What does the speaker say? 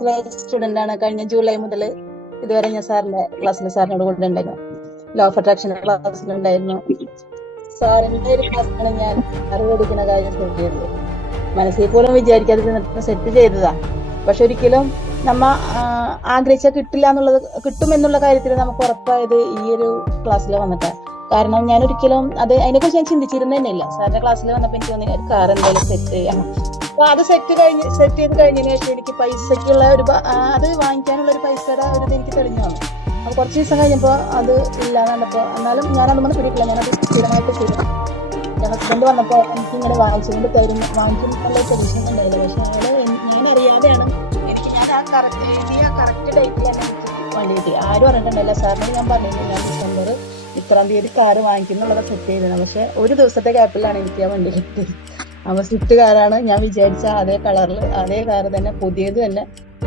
ക്ലാസ്സിലെ സ്റ്റുഡന്റ് ആണ്. കഴിഞ്ഞ ജൂലൈ മുതൽ ഇതുവരെ ഞാൻ സാറിനോട് കൂടെ ഉണ്ടായിരുന്നു. ലോ ഓഫ് അട്രാക്ഷൻ ക്ലാസ്സിലുണ്ടായിരുന്നു. സാറിന്റെ ഒരു ക്ലാസ്സിലാണ് ഞാൻ അറിവ് പഠിക്കുന്ന കാര്യം സെറ്റ് ചെയ്തത്. മനസ്സിൽ പോലും വിചാരിക്കാതെ സെറ്റ് ചെയ്തതാ. പക്ഷെ ഒരിക്കലും നമ്മ ആഗ്രഹിച്ച കിട്ടില്ല എന്നുള്ളത്, കിട്ടുമെന്നുള്ള കാര്യത്തിൽ നമുക്ക് ഉറപ്പായത് ഈ ഒരു ക്ലാസ്സിൽ വന്നിട്ടാണ്. കാരണം ഞാൻ ഒരിക്കലും അതിനെക്കുറിച്ച് ഞാൻ ചിന്തിച്ചിരുന്ന തന്നെ ഇല്ല. സാറിന്റെ ക്ലാസ്സിൽ വന്നപ്പോൾ എനിക്ക് തോന്നി ഒരു കാർ എന്തായാലും സെറ്റ് ചെയ്യണം. അപ്പൊ അത് സെറ്റ് ചെയ്ത് കഴിഞ്ഞതിന് ശേഷം എനിക്ക് പൈസക്കുള്ള അത് വാങ്ങിക്കാനുള്ള ഒരു പൈസയുടെ ഒരു ഇത് എനിക്ക് തെളിഞ്ഞു വന്നു. അപ്പൊ കുറച്ച് ദിവസം കഴിഞ്ഞപ്പോ അത് ഇല്ലാന്നപ്പോ, എന്നാലും ഞാനത് വന്ന് പിടിക്കില്ല, ഞാനത് സ്ഥിരമായിട്ട് ചെയ്തു. എന്റെ ഹസ്ബൻഡ് വന്നപ്പോ എനിക്ക് ഇങ്ങനെ വാങ്ങിച്ചുകൊണ്ട് വാങ്ങിക്കുന്നുള്ള ടെൻഷൻ ഉണ്ടായില്ല. പക്ഷെ ഞാൻ അറിയാതെയാണ് ഞാൻ ആ കറക്റ്റ് ഡേറ്റിൽ തന്നെ എനിക്ക് വണ്ടി കിട്ടി. ആരും അറിഞ്ഞിട്ടുണ്ടല്ല. സാറിനോട് ഞാൻ പറഞ്ഞിരുന്നു ഞാൻ ഡിസംബർ ഇത്രാം തീയതി കാറ് വാങ്ങിക്കുന്നുള്ളത് സെറ്റ് ചെയ്തത്. പക്ഷെ ഒരു ദിവസത്തെ ഗ്യാപ്പിലാണ് എനിക്ക് ആ വണ്ടി കിട്ടിയത്. അപ്പൊ സ്വിഫ്റ്റ് കാറാണ്. ഞാൻ വിചാരിച്ച അതേ കളറിൽ അതേ കാറ് തന്നെ, പുതിയത് തന്നെ